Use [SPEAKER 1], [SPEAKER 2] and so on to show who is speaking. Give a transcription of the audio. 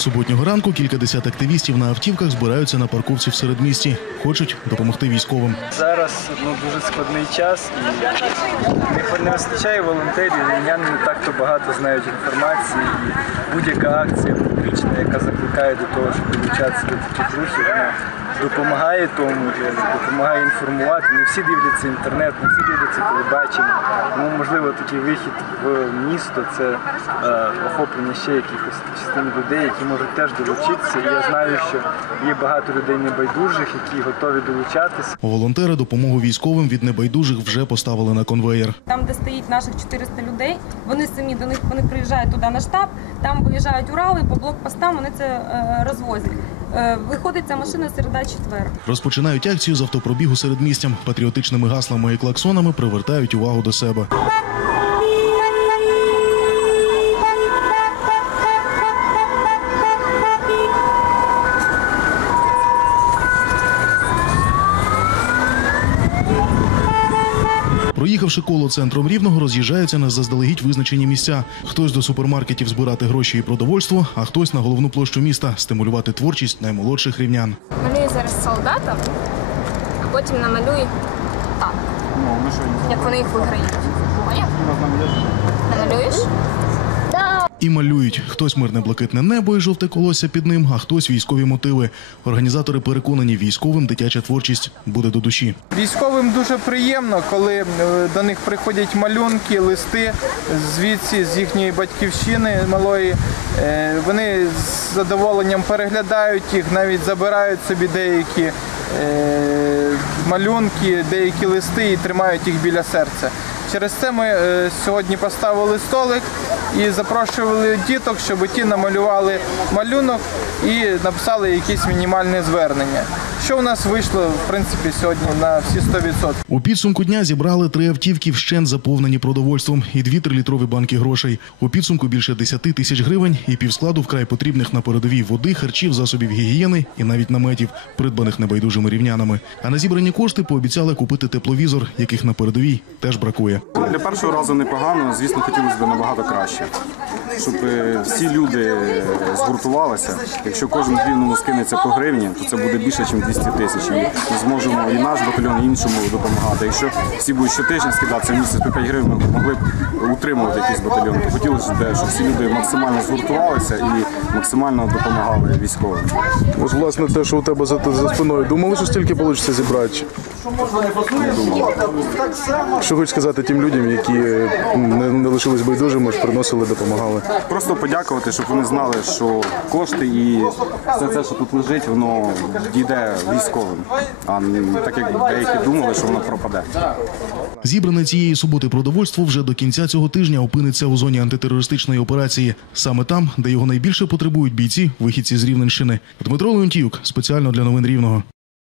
[SPEAKER 1] Суботнього ранку кількадесят активістів на автівках збираються на парковці в середмісті. Хочуть допомогти військовим.
[SPEAKER 2] Зараз ну, дуже складний час і не, не вистачає волонтерів, рівняни не так то багато знають інформації. Будь-яка акція публічна, яка закликає до того, щоб долучатися до таких рухів, вона допомагає тому, допомагає інформувати. Не всі дивляться інтернет, не всі дивляться телебачення. Тому, можливо, такий вихід в місто це е, охоплення ще якихось частин людей, які можуть теж долучитися. І я знаю, що є багато людей небайдужих, які готові долучатися.
[SPEAKER 1] Волонтери допомогу військовим від небайдужих вже поставили на конвеєр.
[SPEAKER 3] Там, де стоїть наших 400 людей, вони самі до них вони приїжджають туди на штаб, там виїжджають Урали, по блокпостам вони це е, розвозять. Е, виходить ця машина середа четвер.
[SPEAKER 1] Розпочинають акцію з автопробігу серед містям. Патріотичними гаслами і клаксонами привертають увагу до себе. Проїхавши коло центром рівного, роз'їжджаються на заздалегідь визначені місця. Хтось до супермаркетів збирати гроші і продовольство, а хтось на головну площу міста стимулювати творчість наймолодших рівнян.
[SPEAKER 4] Малюю зараз солдата, а потім намалюю так, як вони їх виграють. Намалюєш?
[SPEAKER 1] І малюють хтось мирне блакитне небо і жовте колосся під ним, а хтось військові мотиви. Організатори переконані, військовим дитяча творчість буде до душі.
[SPEAKER 5] Військовим дуже приємно, коли е, до них приходять малюнки, листи звідси, з їхньої батьківщини малої. Е, Вони з задоволенням переглядають їх, навіть забирають собі деякі е, малюнки, деякі листи і тримають їх біля серця. Через це ми сьогодні поставили столик і запрошували діток, щоб ті намалювали малюнок і написали якесь мінімальне звернення. Що у нас вийшло, в принципі, сьогодні на всі 100%.
[SPEAKER 1] У підсумку дня зібрали три автівки вщент заповнені продовольством і дві трилітрові банки грошей. У підсумку більше 10 тисяч гривень і півскладу вкрай потрібних на передовій води, харчів, засобів гігієни і навіть наметів, придбаних небайдужими рівнянами. А на зібрані кошти пообіцяли купити тепловізор, яких на передовій теж бракує.
[SPEAKER 6] Для першого разу непогано, звісно, хотілося б набагато краще. Щоб е, всі люди е, згуртувалися. Якщо кожен рівному скинеться по гривні, то це буде більше, ніж 200 тисяч. Ми зможемо і наш батальйон, і іншому допомагати. Якщо всі будуть щотижня скидатися в місяць по 5 гривень, ми могли б утримувати якийсь батальйон. То хотілося б, щоб всі люди максимально згуртувалися і максимально допомагали військовим.
[SPEAKER 7] Ось, власне, те, що у тебе за, за спиною. Думали, що стільки вийде зібрати? Що хочеш сказати тим людям, які м, не, не лишились байдужими, ж приносили, допомагали?
[SPEAKER 6] Просто подякувати, щоб вони знали, що кошти і все це, що тут лежить, воно дійде військовим. А не так як деякі думали, що воно пропаде.
[SPEAKER 1] Зібране цієї суботи продовольство вже до кінця цього тижня опиниться у зоні антитерористичної операції, саме там, де його найбільше потребують бійці, вихідці з Рівненщини. Дмитро Леонтіюк спеціально для новин Рівного.